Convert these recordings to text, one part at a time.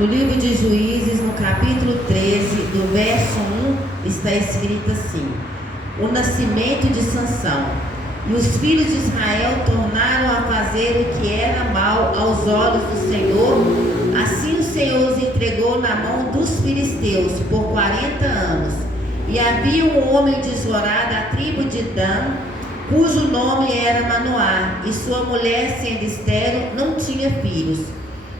No livro de Juízes, no capítulo 13, do verso 1, está escrito assim: o nascimento de Sansão. E os filhos de Israel tornaram a fazer o que era mal aos olhos do Senhor. Assim o Senhor os entregou na mão dos filisteus por 40 anos. E havia um homem de Zorá, da tribo de Dan, cujo nome era Manoá, e sua mulher, sendo estéril, não tinha filhos.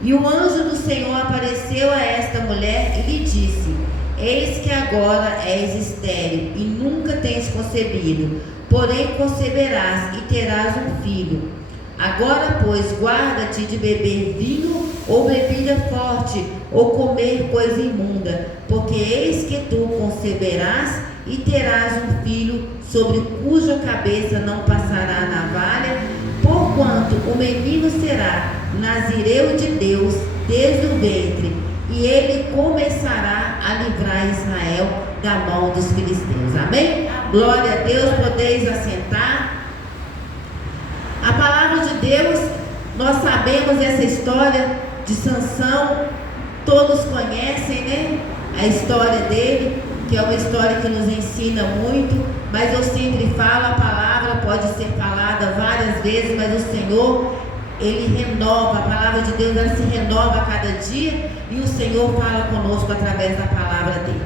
E o anjo do Senhor apareceu a esta mulher e lhe disse: eis que agora és estéril e nunca tens concebido, porém conceberás e terás um filho. Agora, pois, guarda-te de beber vinho ou bebida forte, ou comer coisa imunda, porque eis que tu conceberás e terás um filho, sobre cuja cabeça não passará navalha, porquanto o menino será nazireu de Deus desde o ventre, e ele começará a livrar Israel da mão dos filisteus. Amém? Glória a Deus, podeis assentar. A palavra de Deus, nós sabemos essa história de Sansão, todos conhecem, né? A história dele, que é uma história que nos ensina muito, mas eu sempre falo, a palavra pode ser falada várias vezes, mas o Senhor, Ele renova, a palavra de Deus, ela se renova a cada dia, e o Senhor fala conosco através da palavra dele.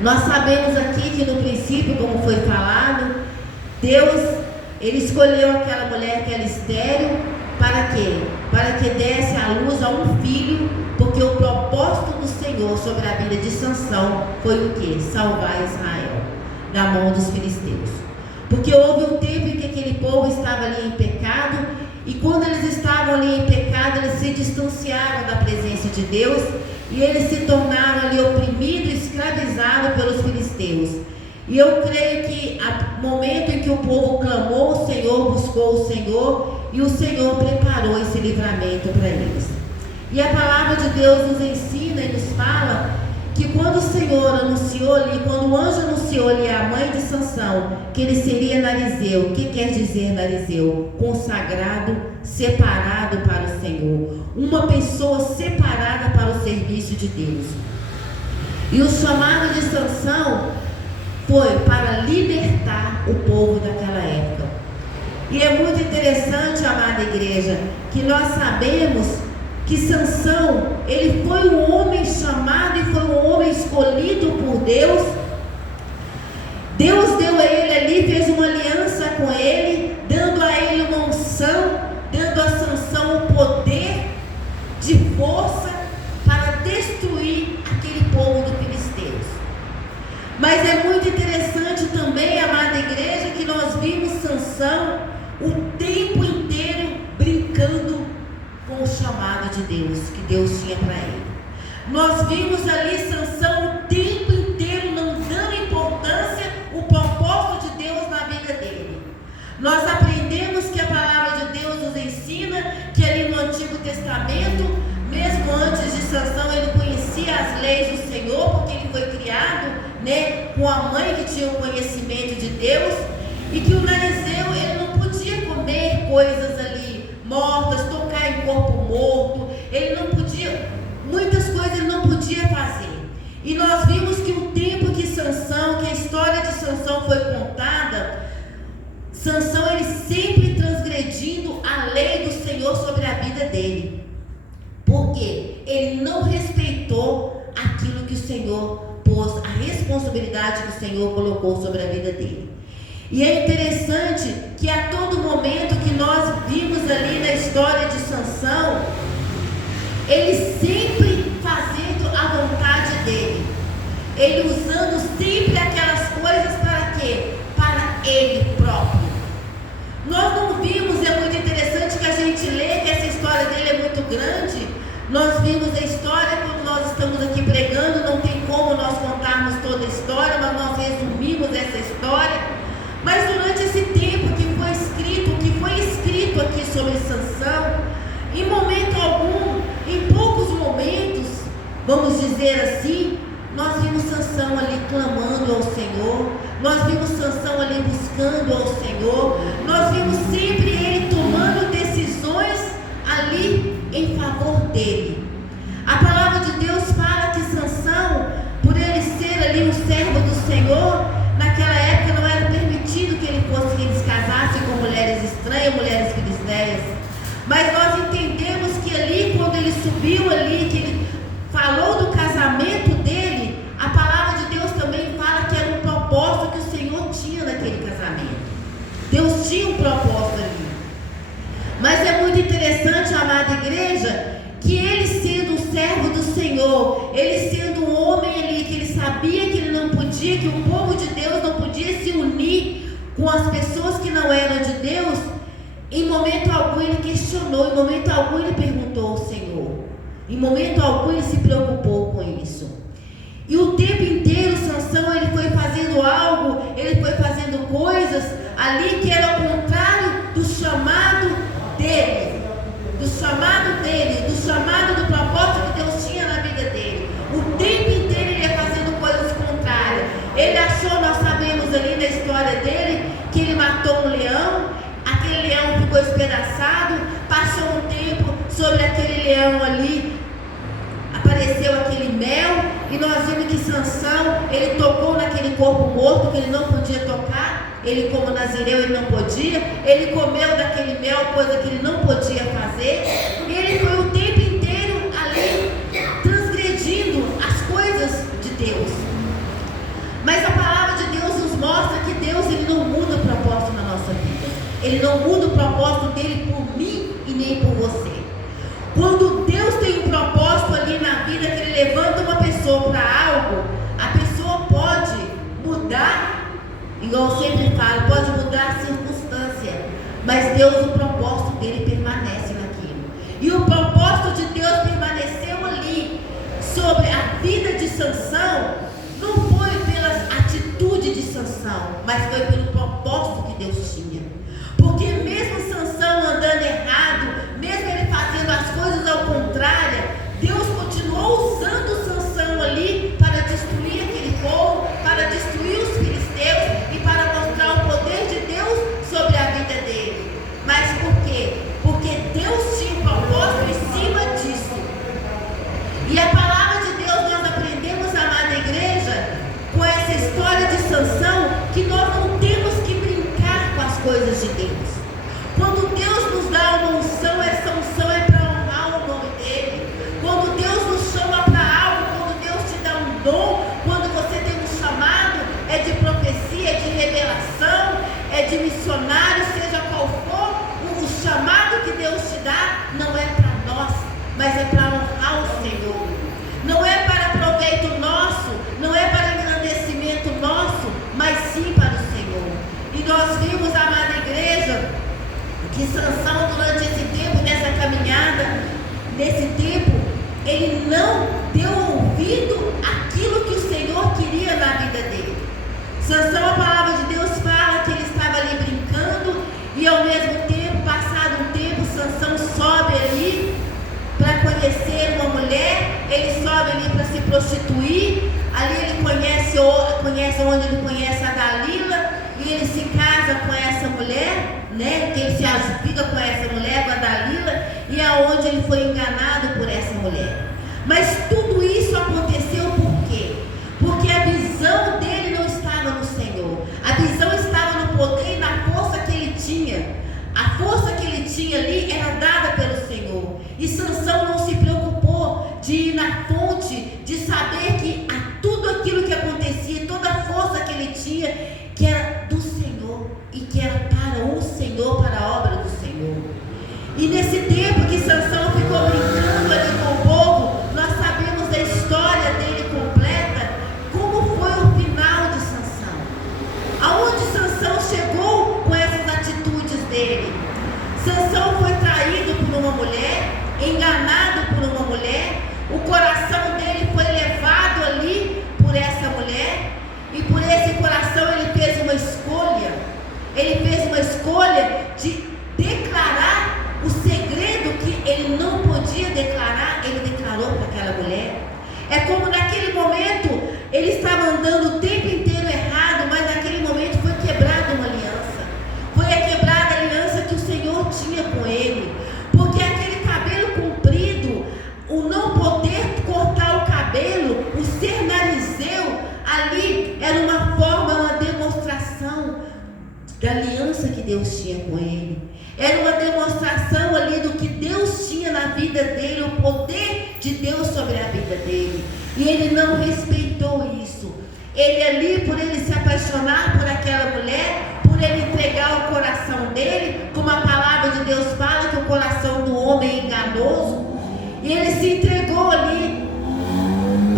Nós sabemos aqui que no princípio, como foi falado, Deus, Ele escolheu aquela mulher que era estéril, para quê? Para que desse à luz a um filho, porque o propósito do Senhor sobre a vida de Sansão foi o quê? Salvar Israel da mão dos filisteus. Porque houve um tempo em que aquele povo estava ali em pecado, e quando eles estavam ali em pecado, eles se distanciaram da presença de Deus, e eles se tornaram ali oprimidos e escravizados pelos filisteus. E eu creio que no momento em que o povo clamou o Senhor, buscou o Senhor, e o Senhor preparou esse livramento para eles. E a palavra de Deus nos ensina e nos fala que quando o Senhor anunciou ali, quando o anjo anunciou ali a mãe de Sansão, que ele seria narizeu. O que quer dizer narizeu? Consagrado, separado para o Senhor. Uma pessoa separada para o serviço de Deus. E o chamado de Sansão foi para libertar o povo daquela época. E é muito interessante, amada igreja, que nós sabemos que Sansão, ele foi um homem chamado e foi um homem escolhido por Deus. Deus deu a ele ali, fez uma aliança com ele, dando a ele uma unção, dando a Sansão o poder de força para destruir aquele povo dos filisteus. Mas é muito interessante também, amada igreja, que nós vimos Sansão o tempo inteiro brincando com o chamado de Deus, que Deus tinha para ele. Nós vimos ali Sansão o tempo inteiro não dando importância ao propósito de Deus na vida dele. Nós aprendemos que a palavra de Deus nos ensina que ali no Antigo Testamento, mesmo antes de Sansão, ele conhecia as leis do Senhor, porque ele foi criado, né, com a mãe que tinha o conhecimento de Deus, e que o narizeu, ele não podia comer coisas ali mortas, tocar em corpo morto, ele não podia, muitas coisas ele não podia fazer. E nós vimos que o tempo que Sansão, que a história de Sansão foi contada, Sansão ele sempre transgredindo a lei do Senhor sobre a vida dele. Por quê? Ele não respeitou aquilo que o Senhor pôs, a responsabilidade que o Senhor colocou sobre a vida dele. E é interessante que a todo momento que nós vimos ali na história de Sansão, ele sempre fazendo a vontade dele, ele usando sempre aquelas coisas para quê? Para ele próprio. Nós não vimos, é muito interessante que a gente lê que essa história dele é muito grande. Nós vimos a história, quando nós estamos aqui pregando, não tem como nós contarmos toda a história, mas nós resumimos essa história. Mas durante esse tempo que foi escrito aqui sobre Sansão, em momento algum, em poucos momentos, vamos dizer assim, nós vimos Sansão ali clamando ao Senhor, nós vimos Sansão ali buscando ao Senhor, nós vimos sempre ele tomando decisões ali em favor dele. A palavra de Deus fala que Sansão, por ele ser ali um servo do Senhor, naquela época não era permitido que ele se casasse com mulheres estranhas, mulheres filisteias. Mas nós entendemos que ali, quando ele subiu ali, que ele falou do casamento dele, a palavra de Deus também fala que era um propósito que o Senhor tinha naquele casamento. Deus tinha um propósito ali. Mas é muito interessante, amada igreja, que ele sendo um servo do Senhor, ele sendo um homem ali, que ele sabia que ele não podia, que o povo de Deus não podia se unir com as pessoas que não eram de Deus, em momento algum ele questionou, em momento algum ele perguntou ao Senhor, em momento algum ele se preocupou com isso. E o tempo inteiro Sansão ele foi fazendo algo, ele foi fazendo coisas ali que era o contrário do chamado dele, do chamado do propósito que Deus tinha na vida dele. O tempo inteiro ele ia fazendo coisas contrárias. Ele achou, nós sabemos ali na história dele, que ele matou um leão, aquele leão ficou espedaçado, passou um tempo, sobre aquele leão ali apareceu aquele mel, e nós vimos que Sansão, ele tocou naquele corpo morto que ele não podia tocar. Ele, como nazireu, ele não podia. Ele comeu daquele mel, coisa que ele não podia fazer. E ele foi o tempo inteiro ali transgredindo as coisas de Deus. Mas a palavra de Deus nos mostra que Deus ele não muda o propósito na nossa vida. Ele não muda o propósito dele por mim e nem por você. Quando Deus tem um propósito ali na vida, que ele levanta uma pessoa para algo, a pessoa pode mudar. Igual eu sempre falo, pode mudar a circunstância, mas Deus, o propósito dele permanece naquilo. E o propósito de Deus permaneceu ali sobre a vida de Sansão, não foi pelas atitudes de Sansão, mas foi pelo propósito que Deus tinha. Porque mesmo Sansão andando errado, mesmo ele fazendo as coisas ao contrário, Deus continuou usando Sansão ali para destruir aquele povo, para destruir os filisteus e para mostrar o poder de Deus sobre a vida dele. Mas por quê? Porque Deus tinha um propósito em cima disso. E a palavra de Deus, nós aprendemos, amada igreja, com essa história de Sansão, que nós não temos que brincar com as coisas de Deus. Quando Deus nos dá uma unção, essa unção é para honrar o nome dele. Quando Deus nos chama para algo, quando Deus te dá um dom, quando você tem um chamado, é de profecia, é de revelação, é de missionário, seja qual for, o chamado que Deus te dá não é para nós, mas é para honrar o Senhor. Não é para proveito nosso, não é para engrandecimento nosso, mas sim para o Senhor. E nós vimos, amada igreja, que Sansão, durante esse tempo, nessa caminhada, nesse tempo, ele não deu ouvido àquilo que o Senhor queria na vida dele. Sansão, a palavra de Deus fala que ele estava ali brincando, e ao mesmo tempo, passado um tempo, Sansão sobe ali para conhecer uma mulher, ele sobe ali para se prostituir, ali ele conhece onde ele conhece a Dalila, e ele se casa com essa mulher, né? Que ele se fica com essa mulher, com a Dalila, e é onde ele foi enganado por essa mulher. Mas tudo isso aconteceu por quê? Porque a visão dele não estava no Senhor, a visão estava no poder e na força que ele tinha. A força que ele tinha ali era dada pelo Senhor, e Sansão não se preocupou de ir na fonte, de saber que tudo aquilo que acontecia, toda a força que ele tinha, que era do Senhor, e que era para o Senhor, para a obra do Senhor. E nesse tempo que Sansão ficou brincando ali com o povo, nós sabemos da história dele completa, como foi o final de Sansão, aonde Sansão chegou com essas atitudes dele. Sansão foi traído por uma mulher, enganado por uma mulher, o coração dele foi levado ali por essa mulher, e por esse coração ele fez uma escolha. Ele fez uma escolha de declarar o segredo que ele não podia declarar, ele declarou para aquela mulher. É como naquele momento ele estava andando o tempo inteiro errado, mas naquele momento foi quebrada uma aliança. Foi quebrada a aliança que o Senhor tinha com ele. Porque aquele cabelo comprido, o não poder Deus tinha com ele. Era uma demonstração ali do que Deus tinha na vida dele, o poder de Deus sobre a vida dele. E ele não respeitou isso. Ele ali, por ele se apaixonar por aquela mulher, por ele entregar o coração dele, como a palavra de Deus fala, que o coração do homem é enganoso, e ele se entregou ali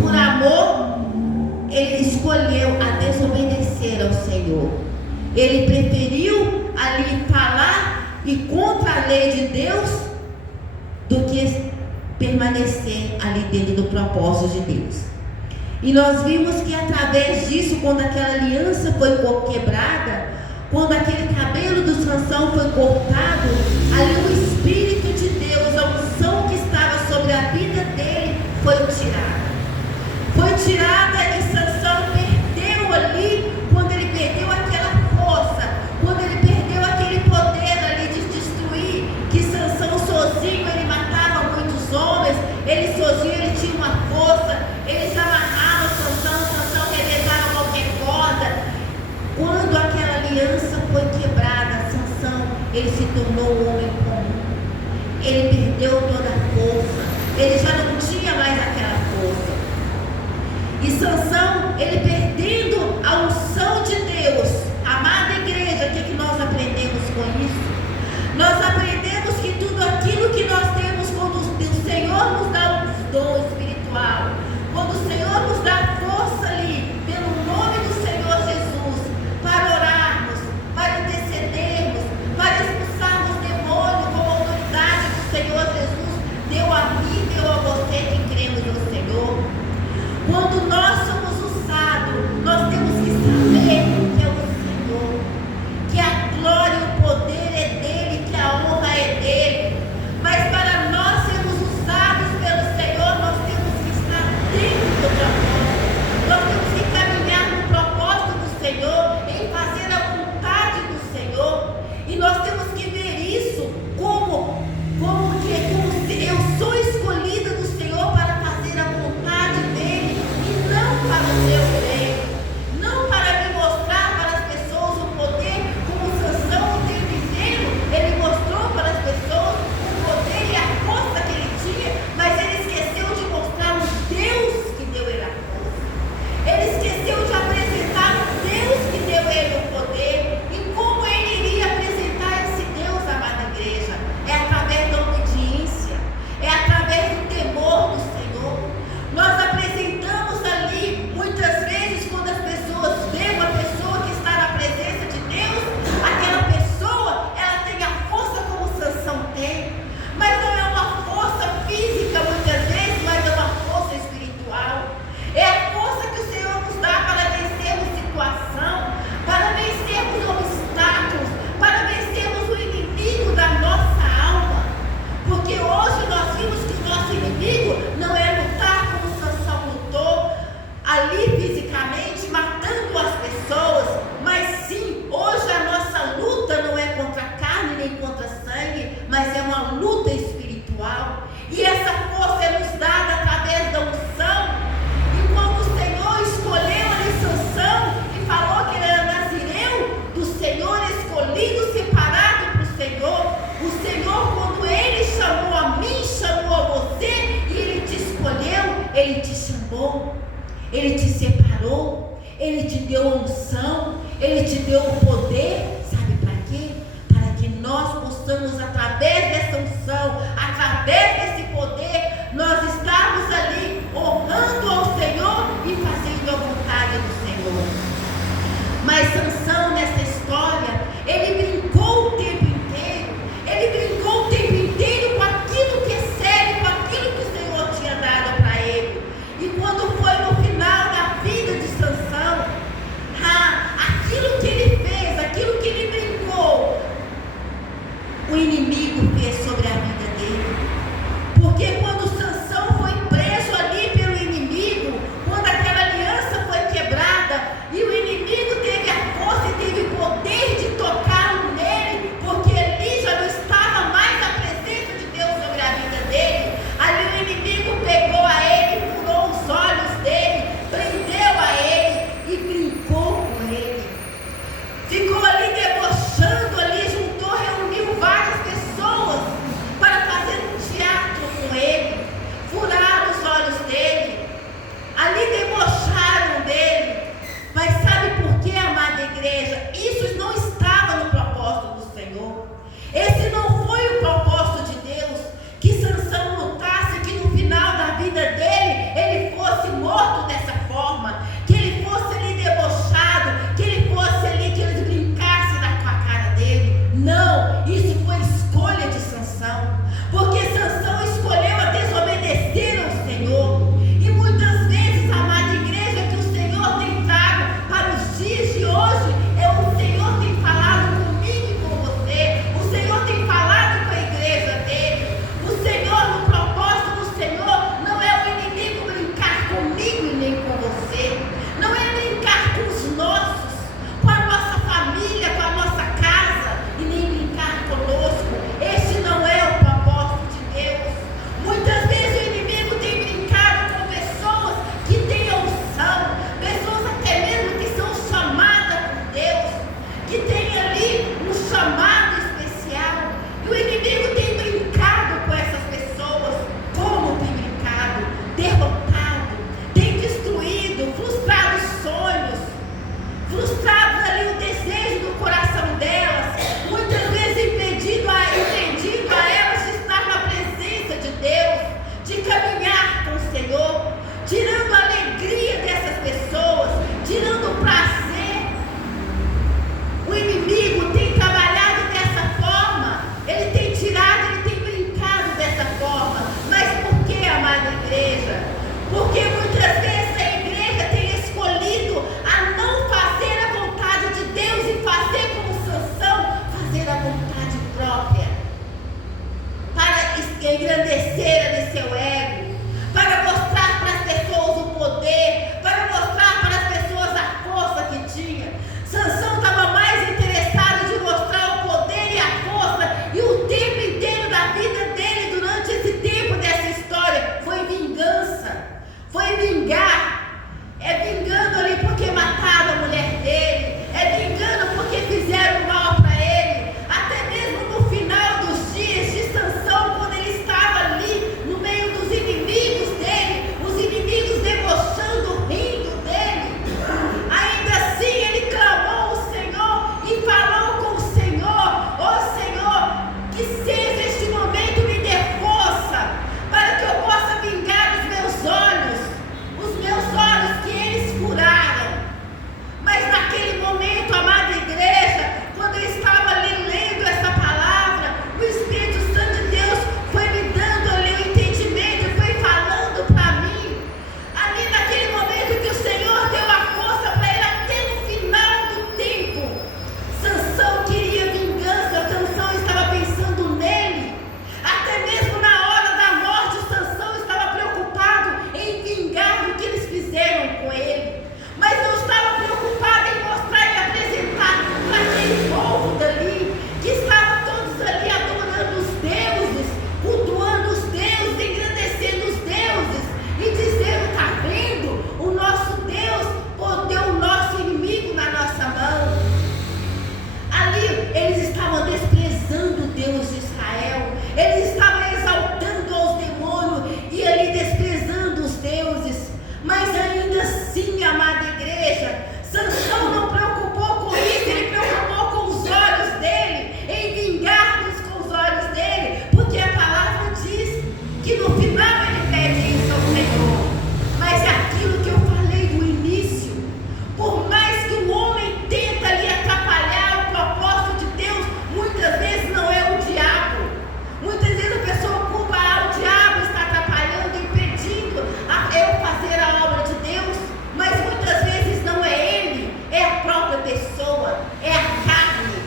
por amor, ele escolheu a desobedecer ao Senhor. Ele preferiu ali falar e contra a lei de Deus do que permanecer ali dentro do propósito de Deus. E nós vimos que através disso, quando aquela aliança foi quebrada, quando aquele cabelo do Sansão foi cortado, ali o Espírito de Deus, a unção que estava sobre a vida dele, foi tirada. Foi tirada e Sansão perdeu ali, quando ele perdeu aquela força, quando ele perdeu aquele poder ali de destruir, que Sansão sozinho, ele matava muitos homens, ele sozinho, ele tinha uma força, eles amarravam Sansão revezava qualquer corda. Quando aquela aliança foi quebrada, Sansão, ele se tornou um homem comum. Ele perdeu toda a força, ele já não tinha mais aquela força. E Sansão, ele perdendo a unção de Deus, amada igreja, o que nós aprendemos com isso? Nós aprendemos que tudo aquilo que nós temos, quando o Senhor nos dá um dom espiritual, quando o Senhor nos dá força ali, pelo nome do Senhor Jesus, para orarmos, para intercedermos, para expulsarmos demônios com a autoridade que o Senhor Jesus deu a mim, deu a você que cremos no Senhor. Quando nós somos usados, nós temos que saber que é o Senhor, que a glória e o poder é dele, que a honra é dele. Mas para nós sermos usados pelo Senhor, nós temos que estar dentro do propósito. Nós temos que caminhar no propósito do Senhor, em fazer a vontade do Senhor. E nós temos que ver isso como eu sou escolhida do Senhor para fazer a vontade dele e não para o meu bem, não para me mostrar para as pessoas o poder, como Sansão o tempo inteiro, ele mostrou para as pessoas o poder e a força que ele tinha, mas ele esqueceu de mostrar o Deus que deu ele a força. Ele esqueceu de apresentar o Deus que deu ele o poder. E como ele iria apresentar esse Deus, amada igreja? É através da obediência, é através do temor do Senhor. Nós apresentamos ali, muitas vezes, quando as pessoas veem uma pessoa que está na presença de Deus, aquela pessoa, ela tem a força como Sansão tem, mas não é uma força física muitas vezes, mas é uma força espiritual. É a força que o Senhor nos dá para vencermos situação, para vencermos obstáculos, para vencermos o inimigo da nossa alma. Porque hoje nós vimos que o nosso inimigo não é lutar como Sansão lutou, ali fisicamente, matando as pessoas, mas sim, hoje a nossa luta não é contra carne nem contra sangue, mas é uma luta espiritual. E essa força é nos dada através da unção. E quando o Senhor escolheu ali Sansão e falou que ele era nazireu do Senhor, escolhido, separado para o Senhor, quando ele chamou a mim, chamou a você, e ele te escolheu, ele te chamou, ele te separou, ele te deu a unção, ele te deu o poder, sabe para quê? Para que nós possamos, através dessa unção, através desse poder, nós estarmos ali honrando ao Senhor e fazendo a vontade do Senhor. Mas Sansão, nessa história, ele brincou o tempo inteiro, com aquilo que é sério, com aquilo que o Senhor tinha dado para ele. E quando foi no final da vida de Sansão, aquilo que ele fez, aquilo que ele brincou, o inimigo fez sobre a vida dele. Porque quando Sansão foi preso ali pelo inimigo, quando aquela aliança foi quebrada, e o inimigo teve a força e teve o poder de tocar nele, porque ali já não estava mais a presença de Deus sobre a vida dele, ali o inimigo pegou a ele, furou os olhos dele, prendeu a ele e brincou com ele. Ficou ali debochando ali, Não, isso foi escolha de Sansão, porque Sansão escolheu a desobedecer ao Senhor. E muitas vezes, amada igreja, que o Senhor tem trago para os dias de hoje, o Senhor tem falado comigo e com você, o Senhor tem falado com a igreja dele. O Senhor, no propósito do Senhor, não é o inimigo brincar comigo e nem com você, não é brincar com os nossos, com a nossa família, com a nossa casa, e nem brincar conosco. Este não é o propósito de Deus. Muitas vezes o inimigo tem brincado com pessoas que têm unção, pessoas até mesmo que são chamadas por Deus, que têm ali um chamado especial, e o inimigo tem brincado com essas pessoas. Como tem brincado? Derrotado, tem destruído, frustrado sonhos, frustrado ali o desejo do coração delas, muitas vezes impedindo a elas de estar na presença de Deus, de caminhar com o Senhor, tirando a alegria dessas pessoas, tirando o prazer. O inimigo tem trabalhado dessa forma, ele tem tirado, ele tem brincado dessa forma. Mas por que, amada igreja? Porque muitas vezes a igreja tem escolhido a não fazer a vontade de Deus e fazer como Sansão, fazer a vontade própria, para engrandecer ali seu ego, para mostrar para as pessoas o poder, para mostrar para as pessoas a força que tinha. Sansão estava mais interessado de mostrar o poder e a força, e o tempo inteiro da vida dele, durante esse tempo dessa história, foi vingança, foi vingar. É vingando ali porque mataram a mulher dele, é vingando porque fizeram mal para ele. Até mesmo no final dos dias de Sansão, quando ele estava ali no meio dos inimigos dele, os inimigos debochando, rindo dele, ainda assim ele clamou ao Senhor e falou com o Senhor: ó Senhor, que seja este momento, me dê força para que eu possa vingar os meus olhos que eles furaram. Mas naquele momento, amada igreja, quando eu estava ali lendo essa palavra, o Espírito Santo de Deus foi me dando ali o entendimento, foi falando para mim, ali naquele momento que o Senhor deu a força para ele até no final do tempo. Sansão queria vingança, Sansão estava pensando nele, até mesmo na hora da morte, Sansão estava preocupado em vingar o que eles fizeram com ele, mas não estava preocupado em mostrar e apresentar para aquele povo dali, que estavam todos ali adorando os deuses, cultuando os deuses, engrandecendo os deuses e dizendo: está vendo? O nosso Deus deu o nosso inimigo na nossa mão. Ali eles estavam desprezando o Deus de Israel, eles estavam exaltando aos demônios e ali desprezando os deuses. Mas ainda assim, amada igreja, Sansão não preocupou com isso, ele preocupou com os olhos dele, em vingar-nos com os olhos dele, porque a palavra diz que no final ele pede isso ao Senhor. Mas é aquilo que eu falei no início, por mais que o homem tenta ali atrapalhar o propósito de Deus, muitas vezes não é o diabo. Muitas vezes a pessoa culpa: o diabo está atrapalhando, impedindo eu fazer a obra de Deus. Mas muitas vezes não é ele, é a própria pessoa, é a carne,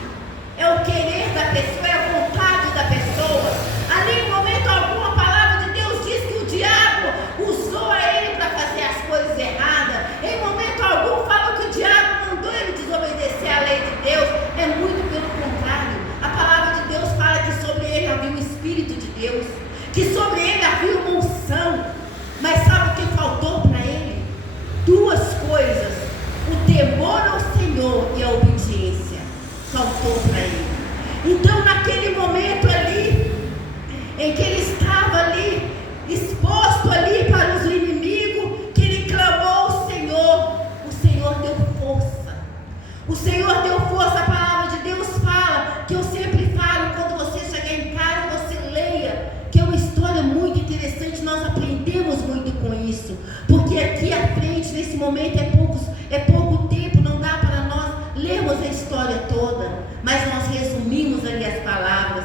é o querer da pessoa, é a vontade da pessoa. Ali em momento algum a palavra de Deus diz que o diabo usou a ele para fazer as coisas erradas. Em momento algum fala que o diabo mandou ele desobedecer a lei de Deus. É muito pelo contrário. A palavra de Deus fala que sobre ele havia o Espírito de Deus, que sobre ele havia uma unção. Mas sabe o que faltou para ele? Duas coisas: o temor ao Senhor e a obediência. Faltou para ele. Então naquele momento ali, em que ele estava ali, exposto ali para os inimigos, que ele clamou ao Senhor, o Senhor deu força. O Senhor deu força. A palavra de Deus fala, que eu sempre falo, quando você chegar em casa, você leia, que é uma história muito interessante. Nós aprendemos muito com isso, porque aqui à frente, nesse momento, é pouco tempo, não dá para nós lermos a história toda, mas nós resumimos resumimos ali as palavras.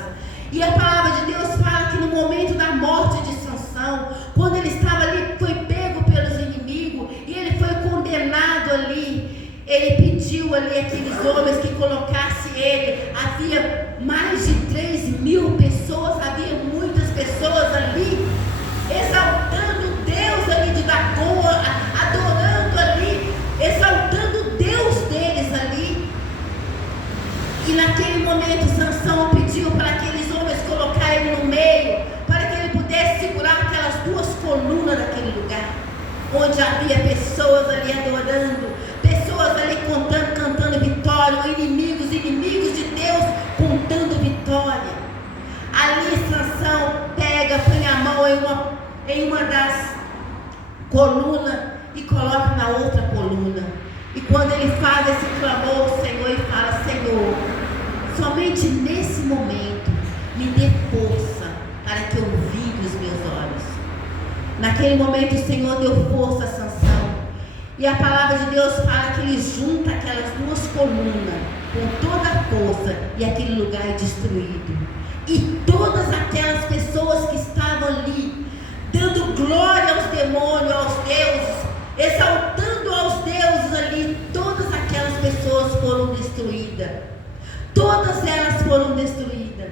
E a palavra de Deus fala que no momento da morte de Sansão, quando ele estava ali, foi pego pelos inimigos e ele foi condenado ali, ele pediu ali aqueles homens que colocassem ele. Havia mais de 3.000 pessoas, havia muitas pessoas ali, exaltando Deus ali de Dagom, adorando ali, exaltando o Deus deles ali. E naquele momento Sansão pediu para aqueles homens colocarem ele no meio, para que ele pudesse segurar aquelas duas colunas daquele lugar, onde havia pessoas ali adorando, pessoas ali cantando vitória, inimigos de Deus contando vitória. Ali Sansão pega, põe a mão em uma das colunas e coloca na outra coluna. E quando ele faz esse clamor ao Senhor, ele fala: Senhor, somente nesse momento me dê força para que eu vive os meus olhos. Naquele momento o Senhor deu força a Sansão. E a palavra de Deus fala que ele junta aquelas duas colunas com toda a força e aquele lugar é destruído. E todas aquelas pessoas que estavam ali, dando glória aos demônios, aos deuses, exaltando aos deuses ali, todas aquelas pessoas foram destruídas. Todas elas foram destruídas.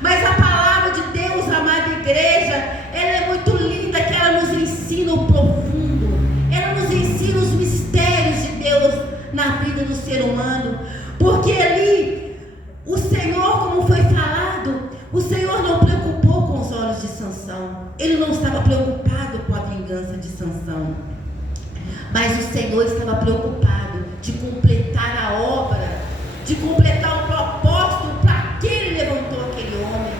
Mas a palavra de Deus, amada igreja, ela é muito linda, que ela nos ensina o profundo. Ela nos ensina os mistérios de Deus na vida do ser humano. Porque ali, o Senhor, como foi falado, o Senhor não preocupou com os olhos de Sansão. Ele não estava preocupado com a vingança de Sansão. Mas o Senhor estava preocupado de completar a obra, de completar o propósito para que Ele levantou aquele homem.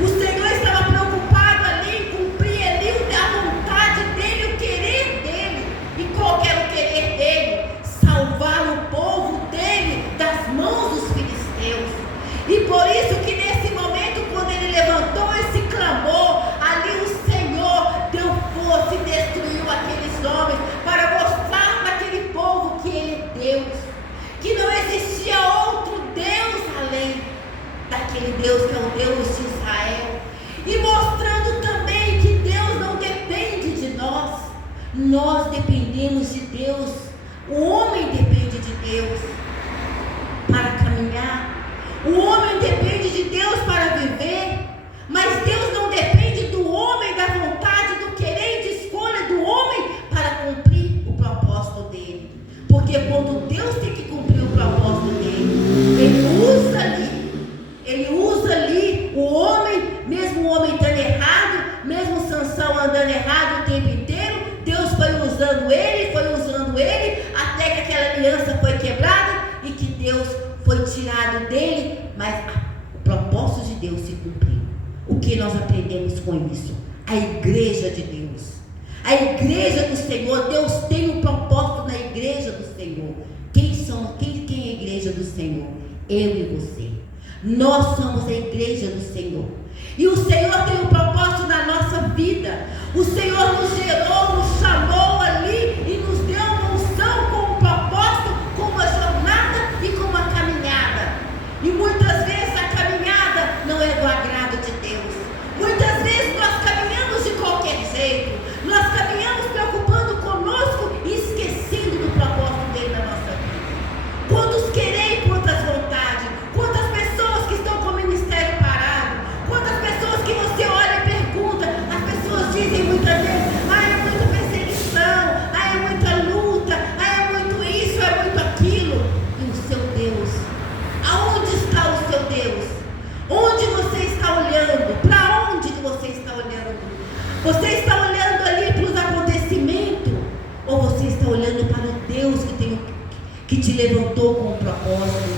O Senhor estava preocupado ali em cumprir ali a vontade dEle, o querer dEle. E qual que era o querer dEle? Salvar o povo dEle das mãos dos filisteus. E por isso que nesse momento, quando Ele levantou esse clamor, ali o Senhor deu força e destruiu aqueles homens para mostrar para aquele povo que Ele é Deus, que não existia outro Deus além daquele Deus que é o Deus de Israel, e mostrando também que Deus não depende de nós, nós dependemos de Deus. O homem depende de Deus para caminhar, o homem depende de Deus para viver, mas Deus não depende do homem, da vontade, do querer e de escolha do homem para cumprir o propósito dele. Porque quando Deus tem que cumprir o propósito dele, Ele usa ali o homem, mesmo o homem estando errado, mesmo Sansão andando errado o tempo inteiro, Deus foi usando ele, até que aquela aliança foi quebrada e que Deus foi tirado dele, mas o propósito de Deus se cumpriu. O que nós aprendemos com isso? A igreja de Deus, a igreja do Senhor. Deus tem um propósito na igreja do Senhor. Quem é a igreja do Senhor? Eu e você. Nós somos a igreja do Senhor. E o Senhor tem um propósito na nossa vida. O Senhor nos gerou, nos chamou ali e nos deu uma unção com um propósito, com uma jornada e com uma caminhada. E muitas vezes a caminhada não é do agrado de Deus. Muitas vezes nós caminhamos de qualquer jeito. Nós caminhamos preocupando conosco e esquecendo do propósito dele na nossa vida. Quantos querer e quantas vontades. Quantas pessoas que estão com o ministério parado. Quantas pessoas que você olha e pergunta. As pessoas dizem muitas vezes: é muita perseguição, é muita luta, é muito isso, é muito aquilo. E o seu Deus? Aonde está o seu Deus? Onde você está olhando? Para onde você está olhando? Você está olhando ali para os acontecimentos? Ou você está olhando para o Deus que te levantou com um propósito?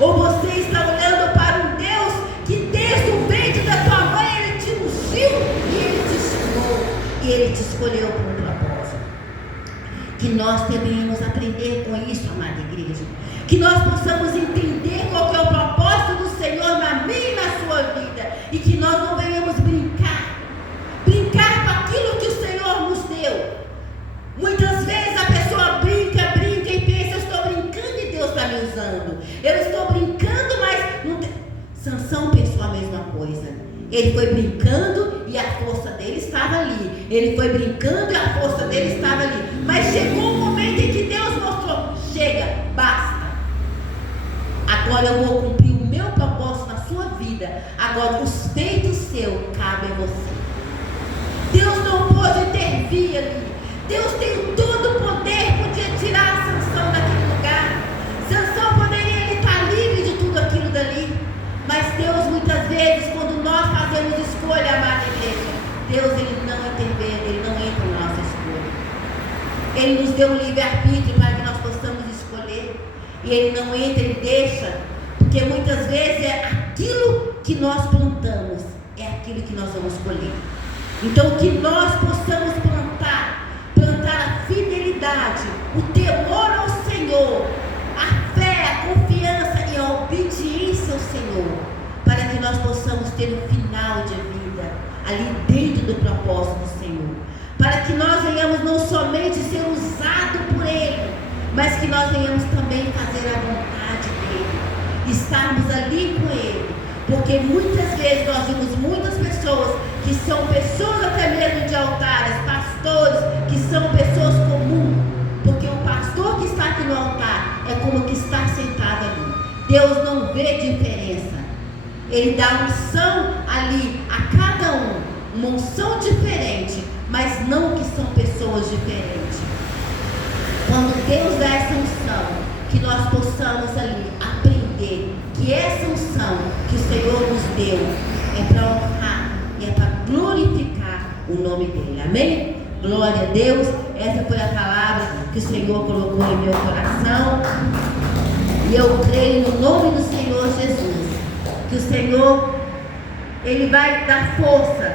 Ou você está olhando para um Deus que desde o ventre da tua mãe Ele te ungiu e Ele te chamou e Ele te escolheu para um propósito? Que nós devemos aprender com isso, amada igreja. Que nós possamos entender qual que é o propósito do Senhor na minha e na sua vida. E que nós não venhamos brincar com aquilo que o Senhor nos deu. Muitas vezes a pessoa brinca e pensa: eu estou brincando e Deus está me usando. Eu estou brincando, mas não tem... coisa. Ele foi brincando e a força dele estava ali. Ele foi brincando e a força dele estava ali. Mas chegou um momento em que Deus mostrou: chega, basta. Agora eu vou cumprir o meu propósito na sua vida. Agora os feitos seus cabem a você. Deus não pôde intervir ali. Deus tem todo o poder, podia tirar a Sansão daquele lugar. Sansão poderia estar livre de tudo aquilo dali. Mas Deus, muitas vezes, quando nós fazemos escolha, amada igreja, Deus, Ele não intervém, Ele não entra na nossa escolha. Ele nos deu um livre-arbítrio para que nós possamos escolher. E Ele não entra, Ele deixa. Porque muitas vezes é aquilo que nós plantamos, é aquilo que nós vamos colher. Então que nós possamos plantar a fidelidade, o temor ao Senhor, a fé, a confiança e a obediência ao Senhor, para que nós possamos ter um final de vida ali dentro do propósito do Senhor, para que nós venhamos não somente ser usados por Ele, mas que nós venhamos também fazer a vontade dEle, estarmos ali com Ele, porque muitas vezes nós vimos muitas pessoas que são pessoas até mesmo de altares, pastores que são pessoas comuns, porque o pastor que está aqui no altar é como que está sentado ali. Deus não vê diferença. Ele dá unção ali a cada um, uma unção diferente, mas não que são pessoas diferentes. Quando Deus dá essa unção, que nós possamos ali aprender que essa unção que o Senhor nos deu é para honrar e é para glorificar o nome dele. Amém? Glória a Deus. Essa foi a palavra que o Senhor colocou em meu coração. E eu creio no nome do Senhor Jesus, que o Senhor, Ele vai dar força